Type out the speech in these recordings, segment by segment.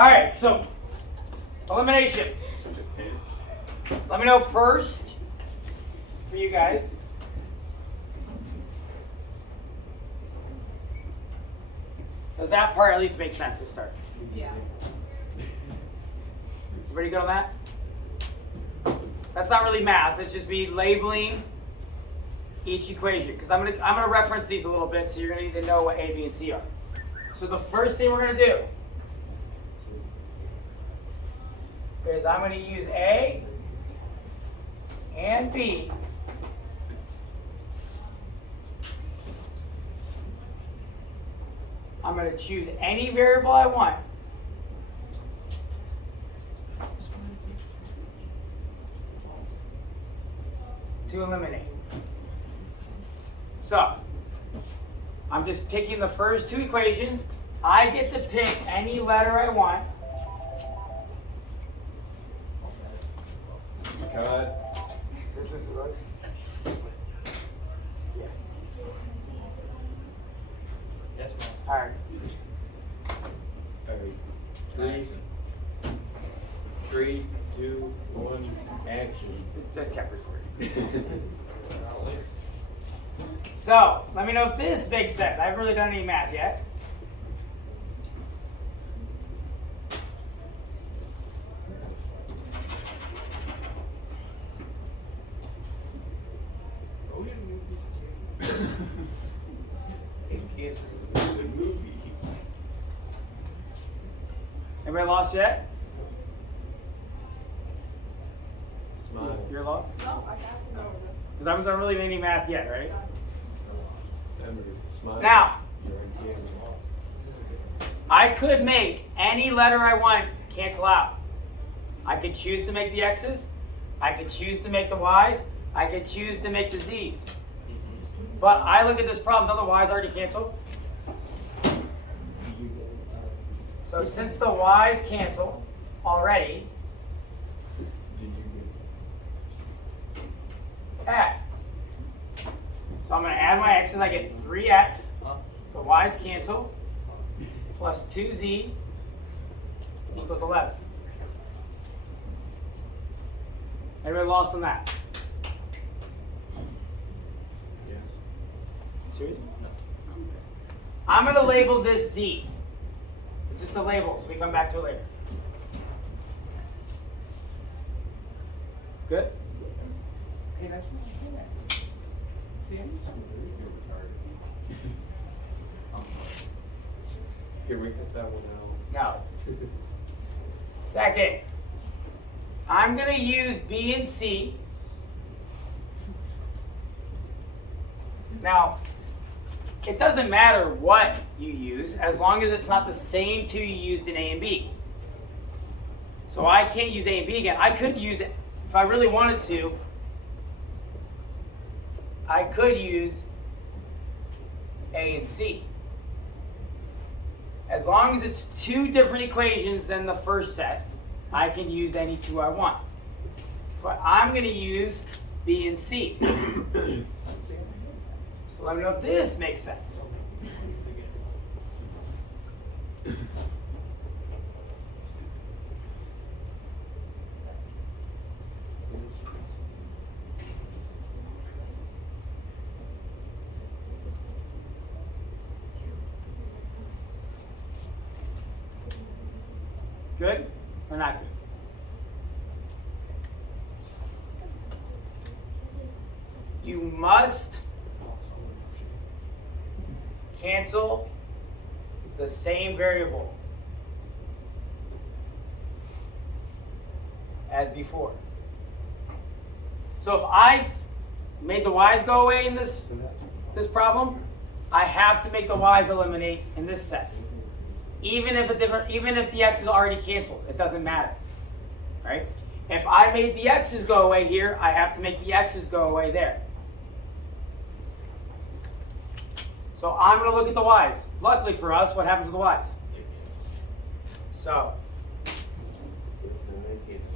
All right, so elimination. Let me know first for you guys. Does that part at least make sense to start? Yeah. Everybody good on that? That's not really math. It's just me labeling each equation because I'm gonna reference these a little bit, so you're gonna need to know what A, B, and C are. So the first thing we're gonna do is I'm gonna use A and B I'm going to choose any variable I want. To eliminate. So, I'm just picking the first two equations. I get to pick any letter I want. Cut. This is what it was? Yeah. Yes, ma'am. All right. All right. 3, 2, 1, action. It says kept recording. So, let me know if this makes sense. I haven't really done any math yet. Good movie. Anybody lost yet? Smile. You're lost? No, I got no. Because I haven't done really any math yet, right? Remember, smile. Now, You're in TM. I could make any letter I want cancel out. I could choose to make the X's. I could choose to make the Y's. I could choose to make the Z's. But I look at this problem, don't the Y's already canceled? So since the Y's cancel already, add. So I'm going to add my X's. I get 3X. The Y's cancel. Plus 2Z equals 11. Everybody lost on that? Yes. Serious? I'm going to label this D. It's just a label, so we come back to it later. Good? Hey, that's what I'm saying. See, I'm Can we cut that one out? No. Second, I'm going to use B and C. Now, it doesn't matter what you use as long as it's not the same two you used in A and B. So I can't use A and B again. I could use it if I really wanted to. I could use A and C. As long as it's two different equations than the first set, I can use any two I want. But I'm going to use B and C. So let me know if this makes sense. Good or not good? You must cancel the same variable as before. So if I made the y's go away in this problem, I have to make the y's eliminate in this set. Even if the x is already canceled, it doesn't matter, right? If I made the x's go away here, I have to make the x's go away there. So I'm going to look at the y's. Luckily for us, what happens to the y's? So,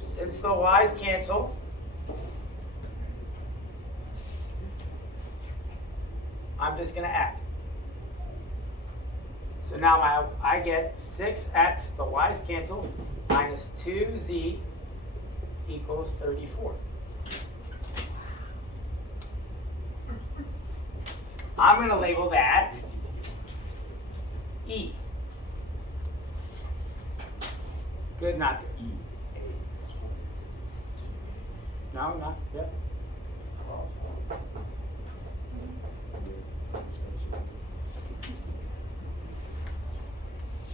since the y's cancel, I'm just going to add. So now I get 6x, the y's cancel, minus 2z equals 34. I'm going to label that E. Good, not good. E. No, not good.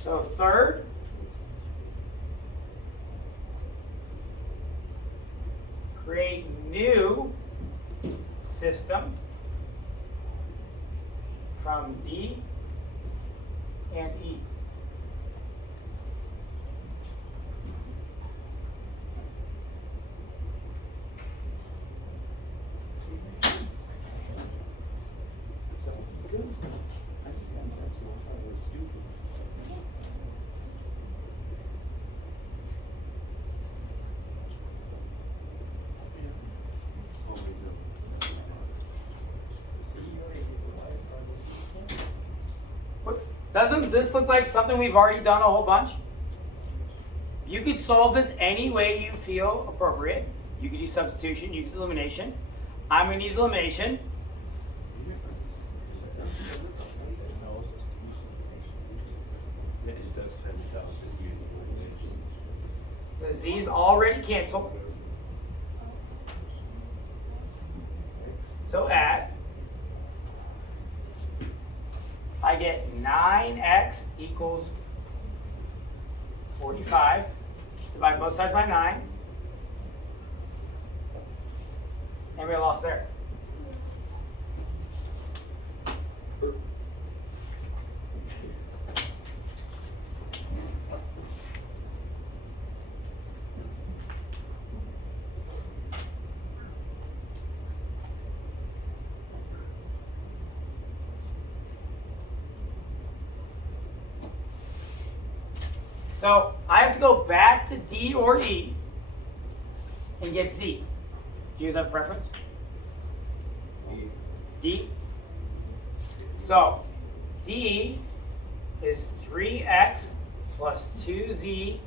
So third, create new system from D and E. Doesn't this look like something we've already done a whole bunch? You could solve this any way you feel appropriate. You could use substitution, use elimination. I'm going to use elimination. It does kind of tell us to use elimination. The z's already cancel. So add. I get 9x equals 45. Divide both sides by 9. And we lost there. So I have to go back to D or E and get Z. Do you guys have a preference? D. So D is 3x plus 2z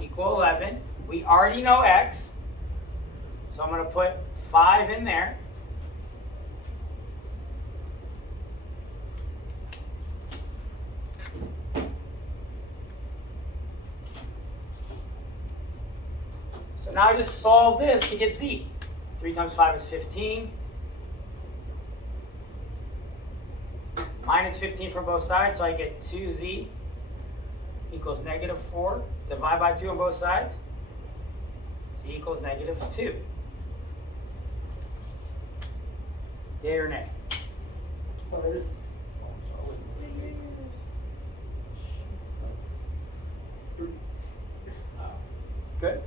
equal 11. We already know x, so I'm going to put 5 in there. So now I just solve this to get z. 3 times 5 is 15. Minus 15 from both sides, so I get 2z equals negative 4. Divide by 2 on both sides. Z equals negative 2. Yay or nay? Good.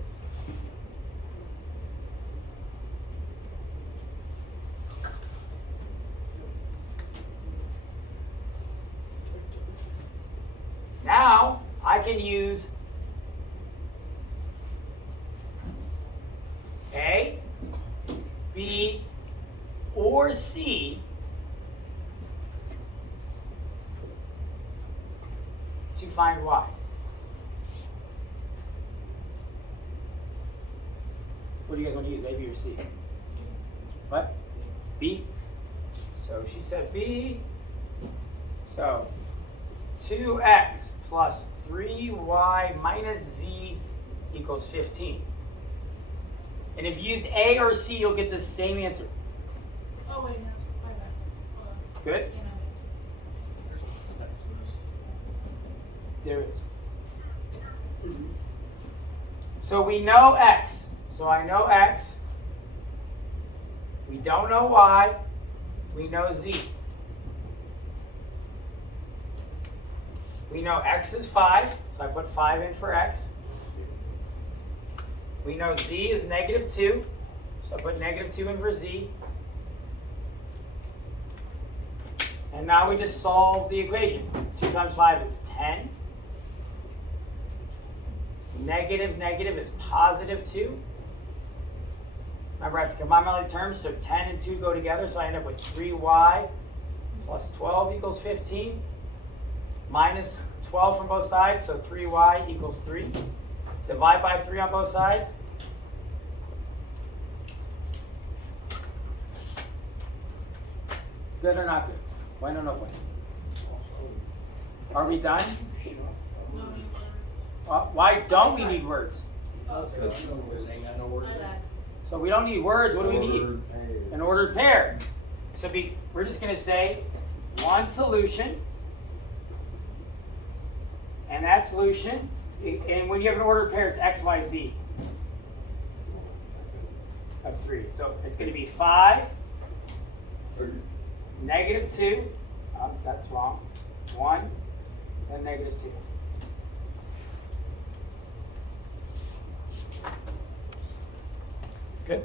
Now I can use A, B, or C to find Y. What do you guys want to use, A, B, or C? What? B? So she said B. So 2x plus 3y minus z equals 15. And if you used A or C, you'll get the same answer. Oh, wait, no. My bad. Hold on. Good? You know. There is. So we know x. So I know x. We don't know y. We know z. We know x is 5, so I put 5 in for x. We know z is negative 2, so I put negative 2 in for z. And now we just solve the equation. 2 times 5 is 10. Negative negative is positive 2. Remember, I have to combine my like terms, so 10 and 2 go together, so I end up with 3y plus 12 equals 15. minus 12 from both sides, so 3y equals 3. Divide by 3 on both sides. Good or not good? Why no point? Are we done? No, we Why don't we need words? My bad. So we don't need words. What do we need? An ordered pair. So we're just going to say one solution, and that solution, and when you have an ordered pair, it's x, y, z of 3. So it's going to be 5, negative 2, that's wrong, 1, and negative 2. Good?